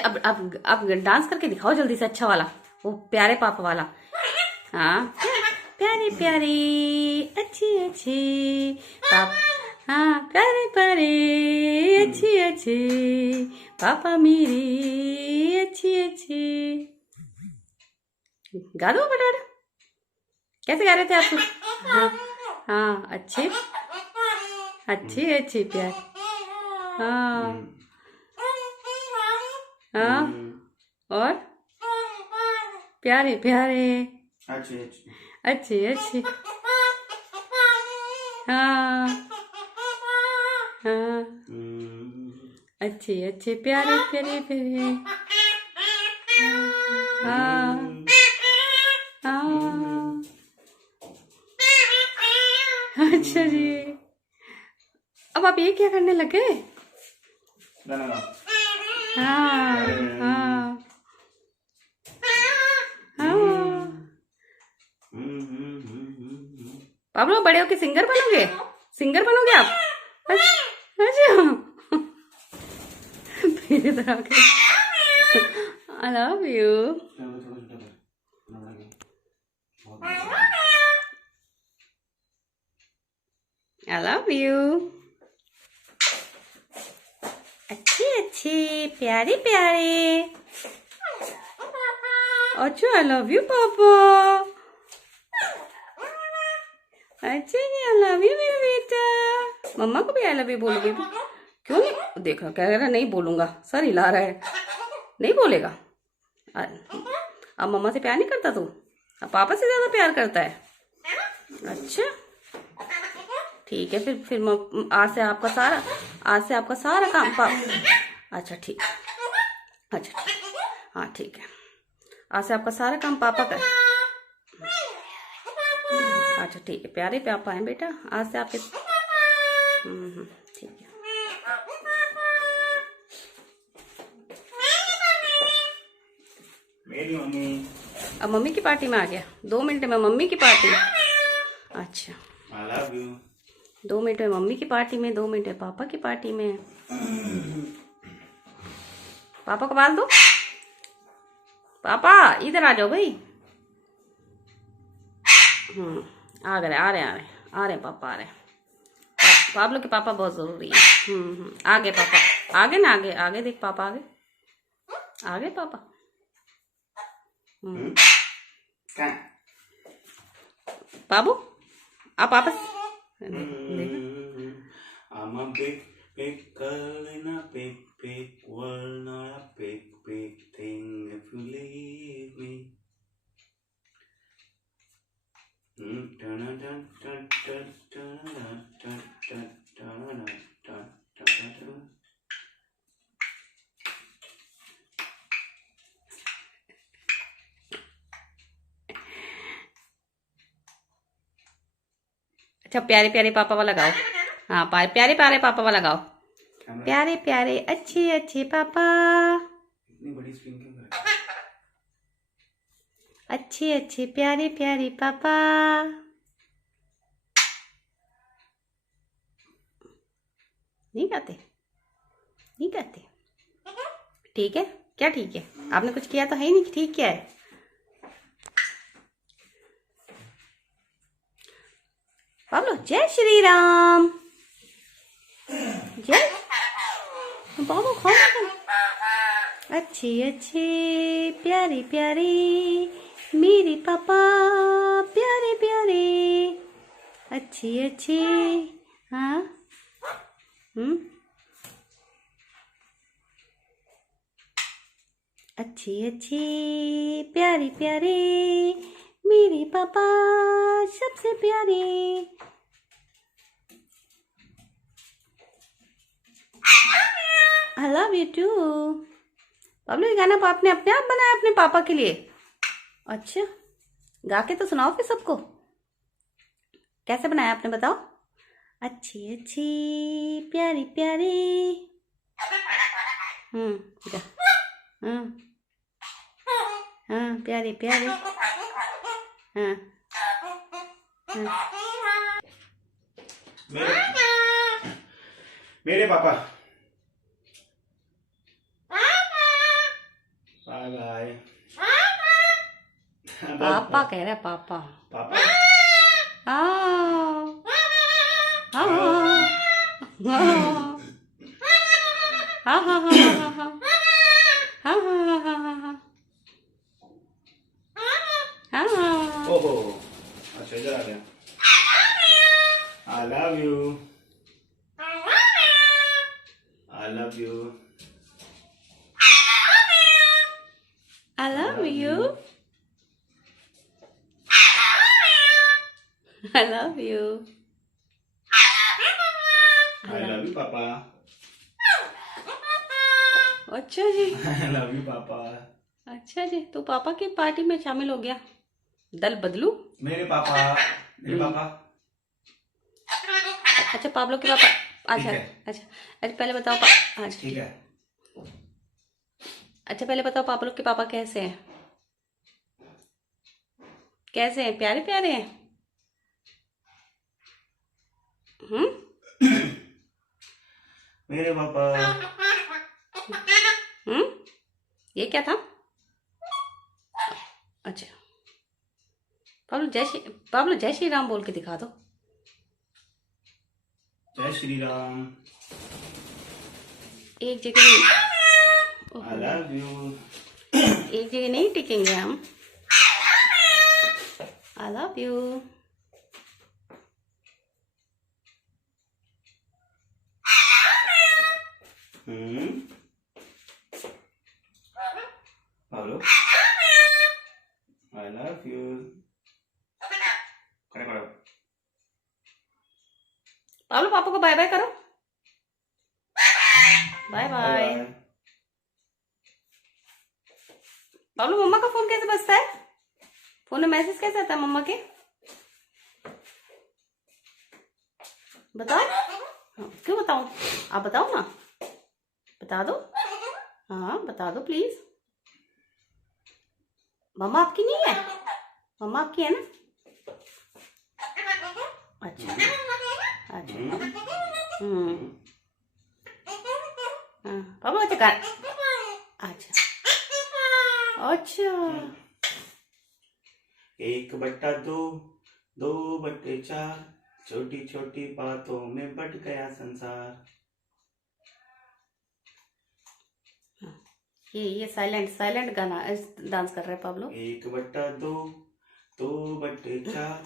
अच्छा अब डांस करके दिखाओ जल्दी से, अच्छा वाला, वो प्यारे पापा वाला। हाँ, प्यारे प्यारे अच्छे अच्छे पापा, हाँ प्यारे प्यारे अच्छे अच्छे पापा मेरे अच्छे अच्छे। गा दो बटाटा, कैसे गा रहे थे आप? हाँ हाँ, अच्छे अच्छे अच्छे प्यार, हाँ हाँ, और प्यारे प्यारे अच्छे अच्छे अच्छे अच्छे, हाँ हाँ, अच्छे अच्छे प्यारे प्यारे प्यारे, हाँ हाँ, अच्छा जी। अब आप ये क्या करने लगे? हाँ हाँ हाँ, पाब्लो बड़े होके सिंगर बनोगे? सिंगर बनोगे आप? अच्छा मेरे तरह के। आई love you. I love you. अच्छे अच्छे प्यारे प्यारे, अच्छा आई लव यू पापा। अच्छा जी, आई लव यू मेरा बेटा। मम्मा को भी आई लव यू बोलोगे? क्यों नहीं? देखो कह रहा नहीं बोलूंगा, सर हिला रहा है, नहीं बोलेगा। अब मम्मा से प्यार नहीं करता तू? अब पापा से ज्यादा प्यार करता है? अच्छा ठीक है, फिर आज से आपका सारा काम अच्छा ठीक, अच्छा ठीक, हाँ ठीक है, आज से आपका सारा काम पापा का। अच्छा ठीक है, प्यारे पापा हैं बेटा आज से आपके। ठीक है। मेरी मम्मी अब मम्मी की पार्टी में आ गया, 2 मिनट में मम्मी की पार्टी। अच्छा I love you। 2 मिनट में मम्मी की पार्टी में, 2 मिनट में पापा की पार्टी में। पापा को बाल दो, पापा इधर आ जाओ भाई। आ रहे पापा आ रहे हैं। पाब्लो के पापा बहुत जरूरी है। आगे पापा, आगे ना, आगे देख पापा, आगे पापा। बाबू आप वापस I'm a big girl in a big world, not a big thing if you leave me। अच्छा प्यारे प्यारे पापा वाला गाओ। हाँ प्यारे प्यारे पापा वाला गाओ। प्यारे प्यारे अच्छे अच्छे पापा, इतनी बड़ी स्क्रीन क्यों कर रहे? अच्छे अच्छे प्यारे प्यारे पापा। नहीं गाते? नहीं गाते? ठीक है, क्या ठीक है? आपने कुछ किया तो है ही नहीं, ठीक क्या है? पाब्लो जय श्री राम, जय बाबू खाओ। अच्छे अच्छे प्यारे प्यारे मेरे पापा, प्यारे प्यारे अच्छे अच्छे, हाँ अच्छे अच्छे प्यारे प्यारे मेरे पापा सबसे प्यारे। I love you too. Pablo ये गाना आपने अपने आप बनाया अपने पापा के लिए? अच्छा गा के तो सुनाओ फिर सबको, कैसे बनाया आपने बताओ। अच्छी अच्छी प्यारी प्यारी, हाँ हाँ प्यारे प्यारे, हाँ हाँ मेरे पापा बाय बाय। पापा कह रहा है पापा। पापा हाँ हाँ हाँ हाँ हाँ हाँ हाँ हाँ। ओहो अच्छा इधर आ गया। I love you. I love you. I love you. I love you. I love you पापा। अच्छा जी। I love you पापा। अच्छा जी, तो पापा की पार्टी में शामिल हो गया। दल बदलू। मेरे पापा। मेरे पापा। अच्छा पाब्लो के पापा। अच्छा ठीक है। अच्छा अच्छा पहले बताओ अच्छा ठीक है। अच्छा पहले बताओ पाब्लो के पापा कैसे हैं? कैसे हैं? प्यारे प्यारे हैं? मेरे पापा। ये क्या था? अच्छा पाब्लो जय श्री राम बोल के दिखा दो। जय श्री राम। एक जगह I love you. एक जगह नहीं टिकेंगे हम। I love you. Hello. I love you. खड़े खड़े। पाब्लो पापा को बाय बाय करो। Bye bye. पाब्लो मम्मा का फोन कैसे बजता है? फोन में मैसेज कैसे आता है मम्मा के? बताओ। क्यों बताऊं? आप बताओ ना। बता दो। हाँ बता दो प्लीज। मम्मा आपकी नहीं है? मम्मा आपकी है ना? अच्छा अच्छा। हाँ पापा अच्छा कर। अच्छा अच्छा। 1/2, 2/4, छोटी छोटी बातों में बट गया संसार। ये साइलेंट गाना डांस कर रहे हैं पाब्लो। 1/2, 2/4,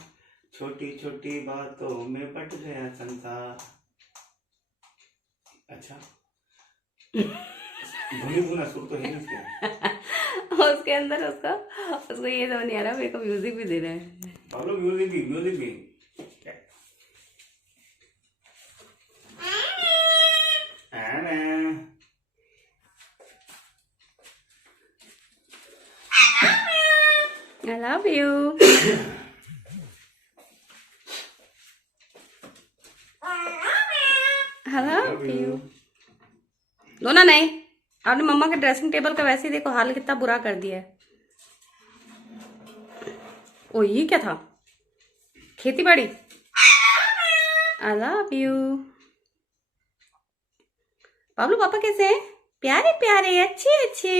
छोटी छोटी बातों में बट गया संसार। अच्छा धुनी धुना सुर तो है नहीं इसके। उसके अंदर उसको ये समझ नहीं आ रहा मेरे को म्यूजिक भी दे रहे हैं। पाब्लो म्यूजिक भी। I love you. I love you. रोना नहीं। आपने मम्मा के ड्रेसिंग टेबल का वैसे ही देखो हाल कितना बुरा कर दिया है। ओ ये क्या था? खेती बाड़ी। I love you. पाब्लो पापा कैसे हैं? प्यारे प्यारे अच्छे अच्छे।